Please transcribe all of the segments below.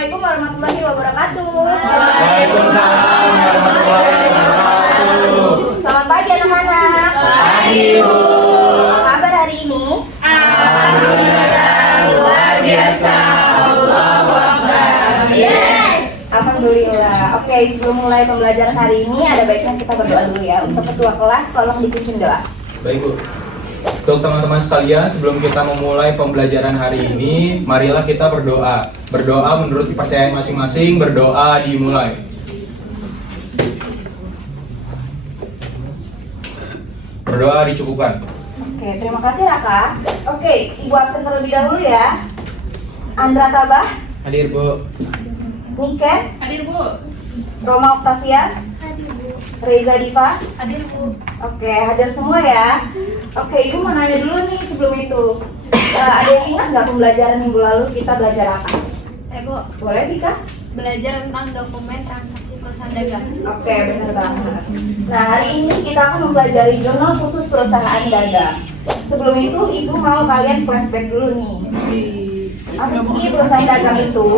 Assalamualaikum warahmatullahi wabarakatuh. Waalaikumsalam warahmatullahi wabarakatuh. Selamat pagi anak-anak. Pagi, Bu. Apa kabar hari ini? Alhamdulillah, luar biasa. Allahu Akbar. Yes. Alhamdulillah. Oke, sebelum mulai pembelajaran hari ini ada baiknya kita berdoa dulu ya. Untuk ketua kelas tolong dipimpin doa. Baik, Bu. Untuk teman-teman sekalian, sebelum kita memulai pembelajaran hari ini, marilah kita berdoa. Berdoa menurut kepercayaan masing-masing, berdoa dimulai. Berdoa dicukupkan. Oke, terima kasih Raka. Oke, Ibu absen terlebih dahulu ya. Andra Tabah, Hadir, Bu. Niken, Hadir, Bu. Roma Octavia, Hadir, Bu. Reza Diva. Hadir, Bu. Oke, hadir semua ya. Oke, Ibu mau nanya dulu nih sebelum itu. Ada yang ingat nggak pembelajaran minggu lalu kita belajar apa? Bu, Boleh, Dika? belajar tentang dokumen transaksi perusahaan dagang. Oke, benar banget. Nah, hari ini kita akan mempelajari jurnal khusus perusahaan dagang. Sebelum itu, Ibu mau kalian flashback dulu nih. Apa sih perusahaan dagang itu?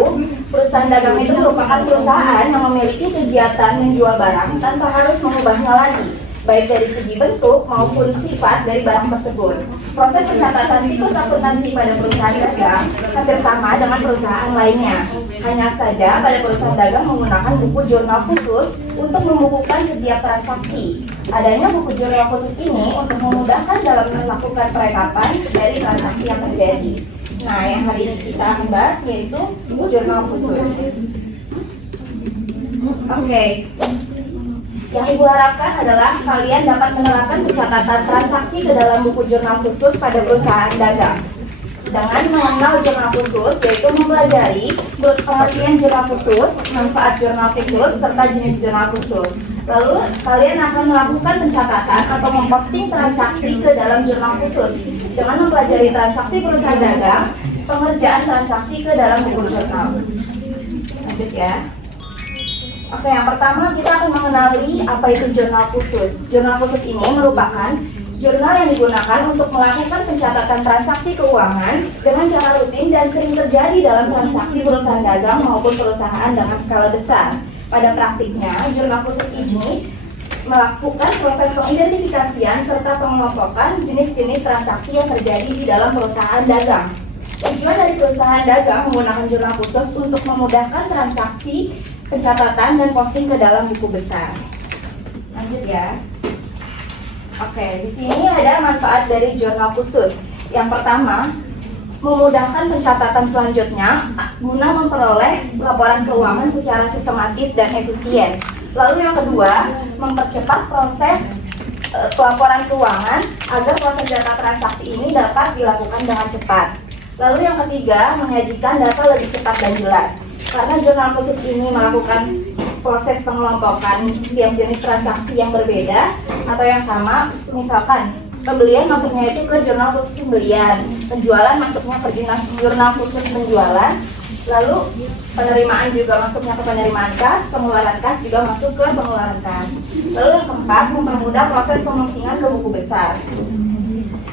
Perusahaan dagang itu merupakan perusahaan yang memiliki kegiatan menjual barang tanpa harus mengubahnya lagi, baik dari segi bentuk maupun sifat dari barang tersebut. Proses pencatatan siklus akuntansi pada perusahaan dagang hampir sama dengan perusahaan lainnya. Hanya saja pada perusahaan dagang menggunakan buku jurnal khusus untuk membukukan setiap transaksi. Adanya buku jurnal khusus ini untuk memudahkan dalam melakukan perekapan dari transaksi yang terjadi. Nah, yang hari ini kita akan bahas yaitu buku jurnal khusus. Oke. Yang Ibu harapkan adalah kalian dapat menerapkan pencatatan transaksi ke dalam buku jurnal khusus pada perusahaan dagang. Dengan mengenal jurnal khusus, yaitu mempelajari pengertian jurnal khusus, manfaat jurnal khusus, serta jenis jurnal khusus. Lalu, kalian akan melakukan pencatatan atau memposting transaksi ke dalam jurnal khusus. Dengan mempelajari transaksi perusahaan dagang, pengerjaan transaksi ke dalam buku jurnal. Lanjut ya. Oke, yang pertama kita akan mengenali apa itu jurnal khusus. Jurnal khusus ini merupakan jurnal yang digunakan untuk melakukan pencatatan transaksi keuangan dengan cara rutin dan sering terjadi dalam transaksi perusahaan dagang maupun perusahaan dengan skala besar. Pada praktiknya, jurnal khusus ini melakukan proses pengidentifikasian serta pengelompokan jenis-jenis transaksi yang terjadi di dalam perusahaan dagang. Tujuan dari perusahaan dagang menggunakan jurnal khusus untuk memudahkan transaksi, pencatatan dan posting ke dalam buku besar. Lanjut ya. Oke, di sini ada manfaat dari jurnal khusus. Yang pertama, memudahkan pencatatan selanjutnya guna memperoleh laporan keuangan secara sistematis dan efisien. Lalu yang kedua, mempercepat proses pelaporan keuangan agar proses data transaksi ini dapat dilakukan dengan cepat. Lalu yang ketiga, menyajikan data lebih cepat dan jelas. Karena jurnal khusus ini melakukan proses pengelompokan setiap jenis transaksi yang berbeda atau yang sama, misalkan pembelian masuknya itu ke jurnal khusus pembelian, penjualan masuknya ke jurnal khusus penjualan, lalu penerimaan juga masuknya ke penerimaan kas, pengeluaran kas juga masuk ke pengeluaran kas. Lalu yang keempat, mempermudah proses pemustingan ke buku besar.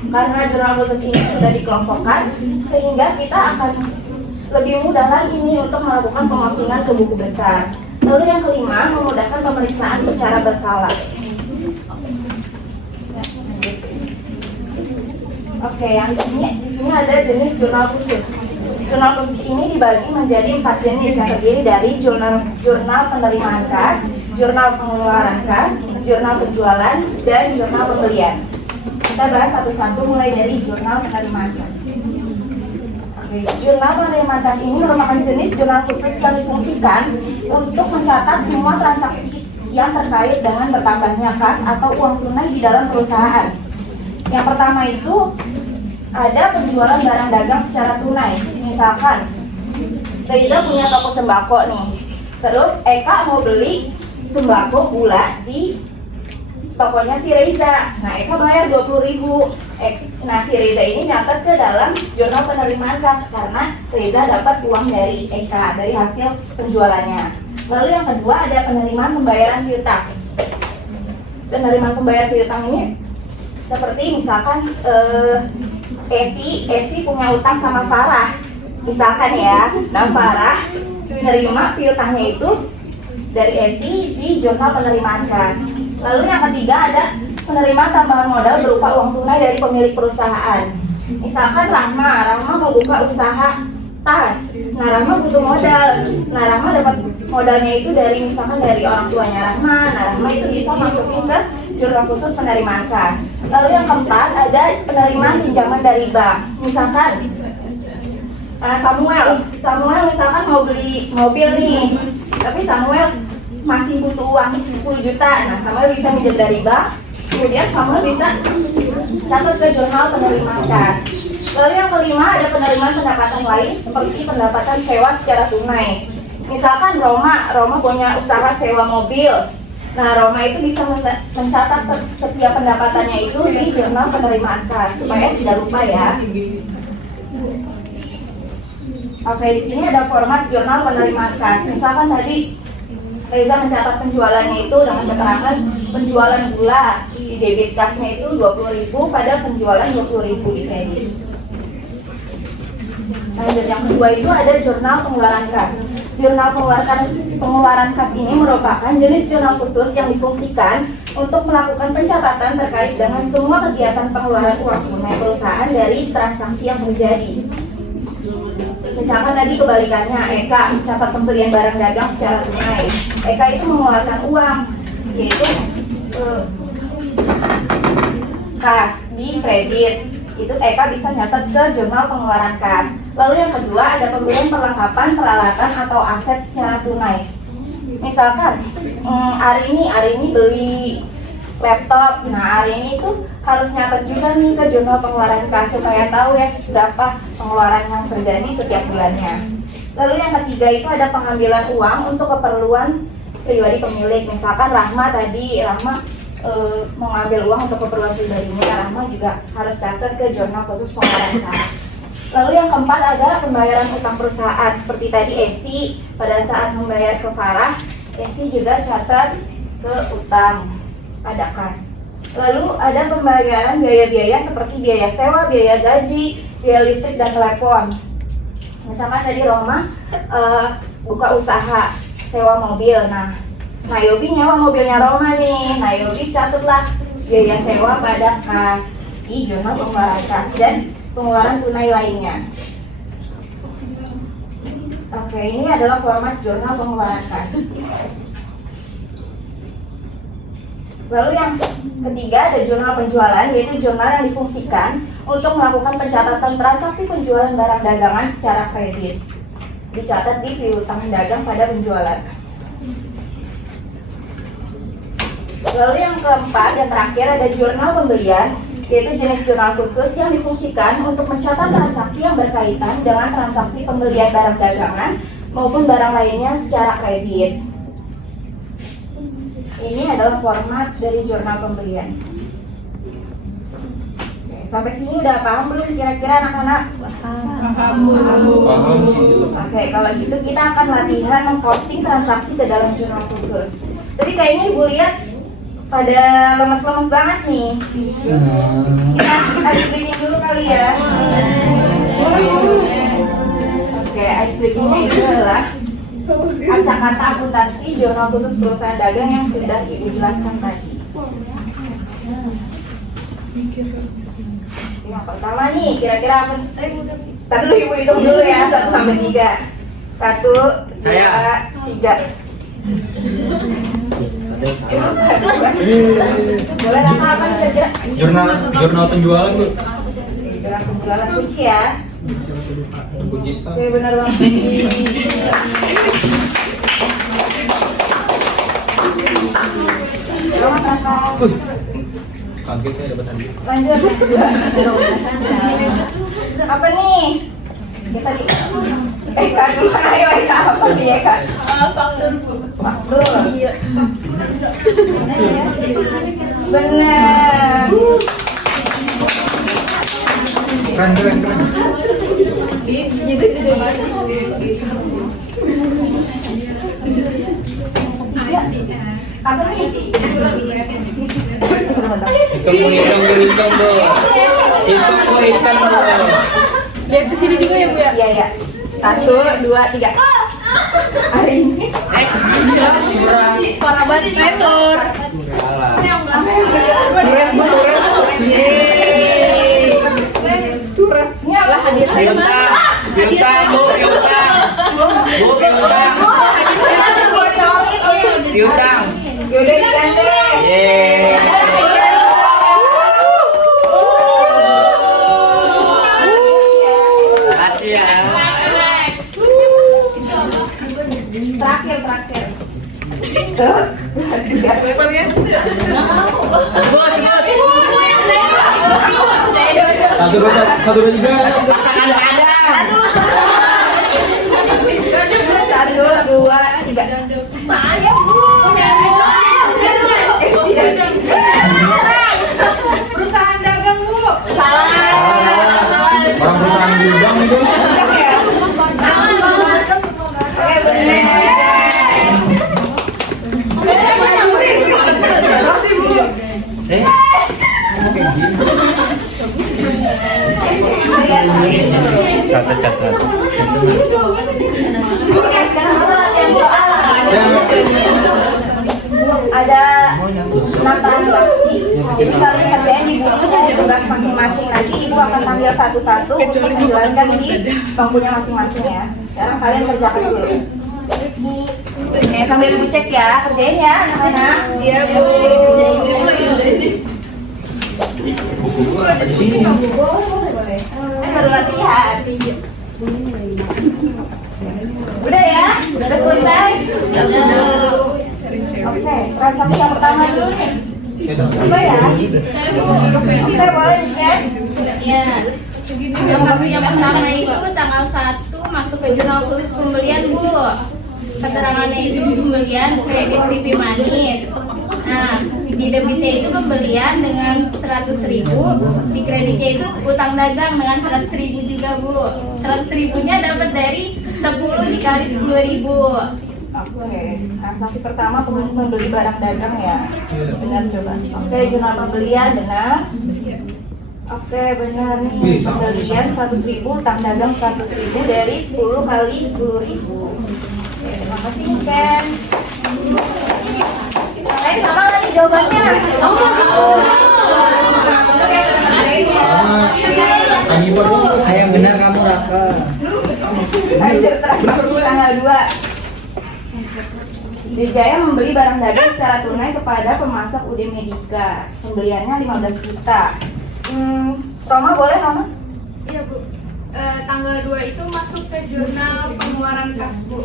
Karena jurnal khusus ini sudah dikelompokkan, sehingga kita akan lebih mudah lagi nih untuk melakukan pemustingan ke buku besar. Lalu yang kelima, memudahkan pemeriksaan secara berkala. Oke, yang di sini ada jenis jurnal khusus. Jurnal khusus ini dibagi menjadi 4 jenis yang terdiri dari jurnal penerimaan kas, jurnal pengeluaran kas, jurnal penjualan, dan jurnal pembelian. Kita bahas satu-satu mulai dari jurnal penerimaan kas. Jurnal penerimaan kas ini merupakan jenis jurnal khusus yang difungsikan untuk mencatat semua transaksi yang terkait dengan bertambahnya kas atau uang tunai di dalam perusahaan. Yang pertama itu ada penjualan barang dagang secara tunai. Misalkan Reza punya toko sembako nih, terus Eka mau beli sembako gula di tokonya si Reza. Nah, Eka bayar 20.000. Nah, si Reza ini nyatet ke dalam jurnal penerimaan kas karena Reza dapat uang dari Eka dari hasil penjualannya. Lalu yang kedua ada penerimaan pembayaran piutang. Penerimaan pembayaran piutang ini seperti misalkan Esi punya utang sama Farah Misalkan ya, Farah menerima piutangnya itu dari Esi di jurnal penerimaan kas. Lalu yang ketiga ada penerimaan tambahan modal berupa uang tunai dari pemilik perusahaan. Misalkan Rahma mau buka usaha tas. Nah, Rahma butuh modal. Nah, Rahma dapat modalnya itu dari misalkan dari orang tuanya Rahma. Nah, Rahma itu bisa masukin ke jurnal khusus penerimaan kas. Lalu yang keempat ada penerimaan pinjaman dari bank. Misalkan Samuel misalkan mau beli mobil nih, tapi Samuel masih butuh uang 10 juta. Nah, Samuel bisa minjem dari bank, kemudian Samuel bisa catat ke jurnal penerimaan kas. Lalu yang kelima ada penerimaan pendapatan lain seperti pendapatan sewa secara tunai. Misalkan Roma punya usaha sewa mobil. Nah, Roma itu bisa mencatat setiap pendapatannya itu di jurnal penerimaan kas supaya tidak lupa ya. Oke, di sini ada format jurnal penerimaan kas. Misalkan tadi Reza mencatat penjualannya itu dengan keterangan penjualan gula, di debit kasnya itu 20.000 pada penjualan 20.000 di kredit. Nah, dan yang kedua itu ada jurnal pengeluaran kas. Jurnal pengeluaran kas ini merupakan jenis jurnal khusus yang difungsikan untuk melakukan pencatatan terkait dengan semua kegiatan pengeluaran uang tunai perusahaan dari transaksi yang terjadi. Misalkan tadi kebalikannya, Eka mencatat pembelian barang dagang secara tunai. Eka itu mengeluarkan uang, yaitu kas di kredit. Itu Eka bisa nyatat ke jurnal pengeluaran kas. Lalu yang kedua ada pembelian perlengkapan peralatan atau aset secara tunai. Misalkan hari ini beli laptop. Nah, hari ini itu harus nyatat juga nih ke jurnal pengeluaran kas supaya tahu ya berapa pengeluaran yang terjadi setiap bulannya. Lalu yang ketiga itu ada pengambilan uang untuk keperluan pribadi pemilik. Misalkan Rahma mengambil uang untuk keperluan pribadinya. Rahma juga harus catat ke jurnal khusus pengeluaran kas. Lalu yang keempat adalah pembayaran utang perusahaan. Seperti tadi Esi pada saat membayar ke Farah, Esi juga catat ke utang pada kas. Lalu ada pembayaran biaya-biaya seperti biaya sewa, biaya gaji, biaya listrik dan telepon. Misalkan tadi Roma buka usaha sewa mobil. Nah, Nayobi nyewa mobilnya Roma nih. Nayobi catatlah biaya sewa pada kas di jurnal pengeluaran kas dan pengeluaran tunai lainnya. Oke, ini adalah format jurnal pengeluaran kas. Lalu yang ketiga ada jurnal penjualan, yaitu jurnal yang difungsikan untuk melakukan pencatatan transaksi penjualan barang dagangan secara kredit. Dicatat di piutang dagang pada penjualan. Lalu yang keempat dan terakhir ada jurnal pembelian, yaitu jenis jurnal khusus yang difungsikan untuk mencatat transaksi yang berkaitan dengan transaksi pembelian barang dagangan maupun barang lainnya secara kredit. Ini adalah format dari jurnal pembelian. Oke, sampai sini udah paham belum kira-kira anak-anak? Paham sih. Oke, kalau gitu kita akan latihan memposting transaksi ke dalam jurnal khusus. Tapi kayaknya Ibu lihat pada lemes-lemes banget nih. Kita ice breaking dulu kali ya. Oke, ice breakingnya itu adalah kata-kata akuntansi jurnal khusus perusahaan dagang yang sudah Ibu jelaskan tadi. Yang pertama nih, kira-kira apa? Ntar dulu Ibu hitung dulu ya, 1 sampai 3. 1, 2, 3. Boleh nama apa kira-kira? Jurnal penjualan Bu. Jurnal penjualan kunci ya. Kunci staf. Oke, benar banget. Selamat Kakak. Kaget saya dapat hadiah. Lanjut. Apa nih? Kita di Eka dulu, ayo Eka apa nih Eka? Faktur Bu. Faktur. Iya. Benar. Keren. Gitu juga. Apa nih? Hitung Bu. Hitung Bu. Lihat ke sini juga ya Bu ya. Iya. 1, 2, 3. Hari ini. Parah banget meter. Ini apa hadiah saya? Piutang, Bu, piutang. Bu, piutang. Piutang. Yaudah digandeng. Yeay. Makasih ya. Terakhir. Tuh. Satu, dua, tiga. Pasangan ada. 1, 2, 3. Saya Bu. Perusahaan dagang Bu. Salah. Orang perusahaan gudang itu. Oke, benar. Catat. Oke, sekarang kita latihan soal. Ada 6 transaksi. Jadi kalian kerjain di buku dari tugas masing-masing. Nanti ibu akan panggil satu-satu untuk menjelaskan di bangkunya masing-masing ya. Sekarang kalian kerjakan dulu. Oke, sambil ibu cek ya, kerjain ya anak-anak. Iya Bu. Boleh. Baru latihan. Udah ya? Udah selesai? Oke, transaksi yang pertama dulu nih. Coba ya. Oke, boleh dicek. Ya. Transaksi yang pertama itu tanggal 1 masuk ke jurnal tulis pembelian Bu. Keterangannya itu pembelian kredit CV manis. Nah, di debitnya itu pembelian dengan 100.000, di kreditnya itu utang dagang dengan 100.000 juga Bu. 100.000-nya dapat dari 10 dikali 10.000. Oke, transaksi pertama membeli barang dagang ya. Benar coba. Oke, jurnal pembelian benar. Oke, benar nih. Pembelian 100.000, utang dagang 100.000 dari 10 kali 10.000. Oke, terima kasih Ken. Kalian sama nggak nih jawabannya? Sama Anifar dong. Saya yang benar, kamu Raka. Lanjut transaksi tanggal 2. Wijaya membeli barang dagang secara tunai kepada pemasok UD Medika. Pembeliannya 15 juta. Roma boleh Roma? Iya Bu. Tanggal 2 itu masuk ke jurnal pengeluaran kas Bu.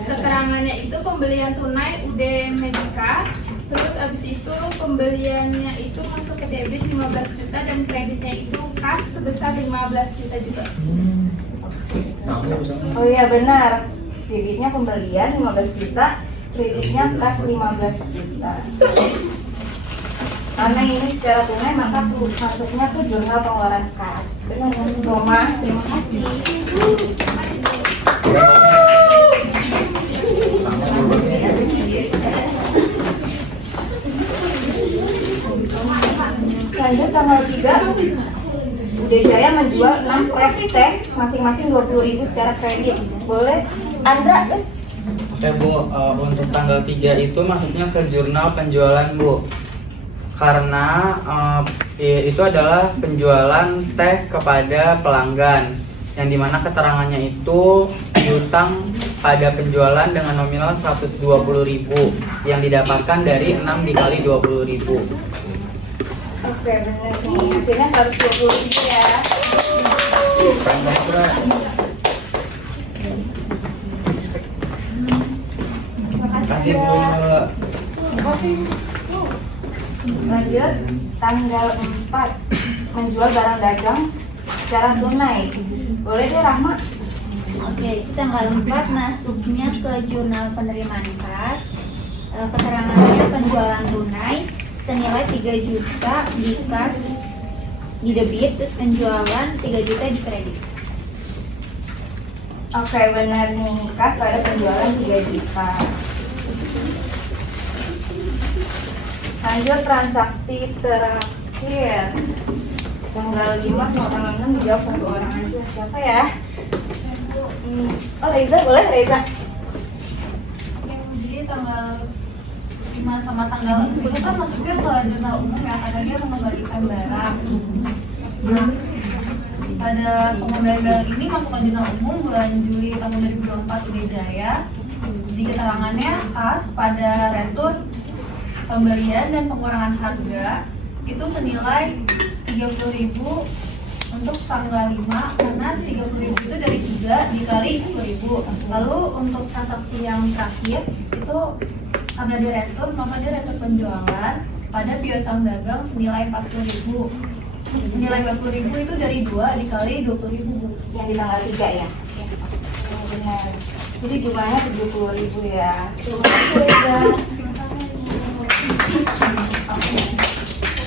Keterangannya itu pembelian tunai UD Medika. Terus abis itu pembeliannya itu masuk ke debit 15 juta dan kreditnya itu kas sebesar 15 juta juga. Oh iya benar. Debitnya pembelian 15 juta, kreditnya kas 15 juta. Karena ini secara tunai maka masuknya ke jurnal pengeluaran kas. Benar ya Roma? Terima kasih. Lanjut tanggal 3, UD Jaya menjual 6 press teh masing-masing 20.000 secara kredit. Boleh? Andra? Oke Bu, untuk tanggal 3 itu masuknya ke jurnal penjualan Bu. Karena itu adalah penjualan teh kepada pelanggan, yang dimana keterangannya itu piutang pada penjualan dengan nominal 120.000 yang didapatkan dari 6 dikali 20.000. Oke, benar nih. Hasilnya 120.000 ya. Terima kasih Kasih Bu. Bu. Lanjut, tanggal 4 menjual barang dagang secara tunai. Boleh deh Rahma? Oke, itu tanggal 4 masuknya ke jurnal penerimaan kas. Keterangannya penjualan tunai senilai 3 juta di kas di debit, terus penjualan 3 juta di kredit. Oke, benar nih. Kas pada penjualan 3 juta. Lanjut transaksi terakhir. Tanggal 5 sama tanggal 6 dijawab satu orang aja. Siapa ya? Oh Reza, boleh Reza. Jadi tanggal 5 sama tanggal 10 itu kan masuknya ke jurnal umum ya, karena dia mengembalikan barang. Pada pengembalian barang ini masuk ke jurnal umum bulan Juli tahun 2024 Ude Jaya. Di keterangannya khas pada retur pembelian dan pengurangan harga itu senilai 30.000 untuk tanggal 5, karena 30.000 itu dari 3 dikali 10.000. Lalu untuk transaksi yang terakhir itu karena diretur, maka dia retur penjualan pada piutang dagang senilai 40.000. Senilai 40.000 itu dari 2 dikali 20.000. Yang di tanggal 3 ya? Oh, benar. Jadi jumlahnya 70.000 ya. Terima kasih Reza.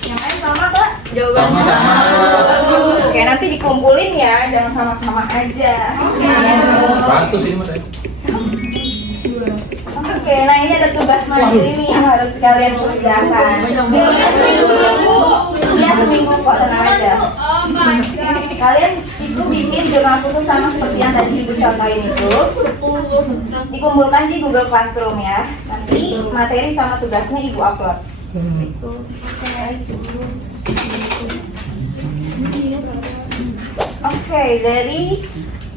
Yang lain sama Kak? Sama-sama. Oke, nanti dikumpulin ya, jangan sama-sama aja. 100 ini mas. Oke, nah ini ada tugas mandiri nih yang harus kalian kerjakan. Minggunya seminggu dulu. Iya seminggu kok, tenang aja. Kalian itu bikin jurnal khusus sama seperti yang tadi Ibu contohin itu. Dikumpulkan di Google Classroom ya. Nanti materi sama tugasnya Ibu upload. Oke, dari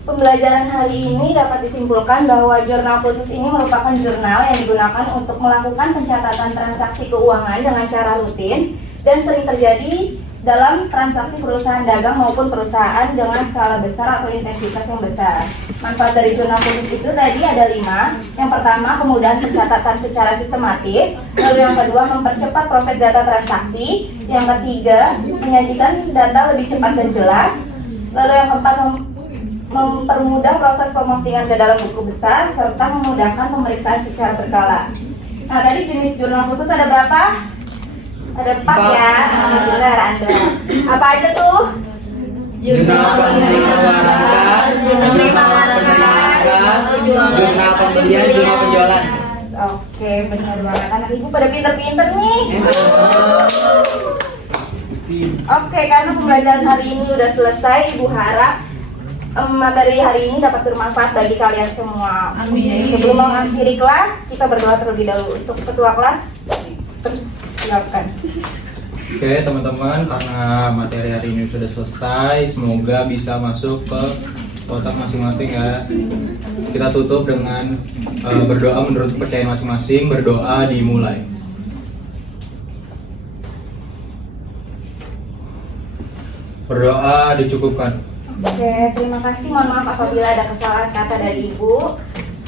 pembelajaran hari ini dapat disimpulkan bahwa jurnal khusus ini merupakan jurnal yang digunakan untuk melakukan pencatatan transaksi keuangan dengan cara rutin dan sering terjadi dalam transaksi perusahaan dagang maupun perusahaan dengan skala besar atau intensitas yang besar. Manfaat dari jurnal khusus itu tadi ada 5. Yang pertama, kemudahan pencatatan secara sistematis. Lalu yang kedua, mempercepat proses data transaksi. Yang ketiga, menyajikan data lebih cepat dan jelas. Lalu yang keempat, mempermudah proses pemostingan ke dalam buku besar serta memudahkan pemeriksaan secara berkala. Nah, tadi jenis jurnal khusus ada berapa? Ada 4 ya. Benar, ada. Apa aja tuh? Jurnal penerimaan kas, jurnal penerimaan kas, jurnal pembelian, jurnal penjualan. Oke, benar banget. Anak ibu pada pinter-pinter nih. Oke, karena pembelajaran hari ini udah selesai, Ibu harap materi hari ini dapat bermanfaat bagi kalian semua. Amin. Sebelum mengakhiri kelas, kita berdoa terlebih dahulu. Untuk ketua kelas, silakan. Oke teman-teman, karena materi hari ini sudah selesai, semoga bisa masuk ke kotak masing-masing ya. Kita tutup dengan berdoa menurut kepercayaan masing-masing. Berdoa dimulai. Berdoa dicukupkan. Oke, terima kasih. Mohon maaf apabila ada kesalahan kata dari Ibu.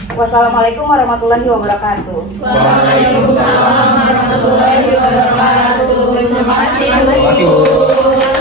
Wassalamualaikum warahmatullahi wabarakatuh. Waalaikumsalam warahmatullahi wabarakatuh. Terima kasih. Terima kasih Bu.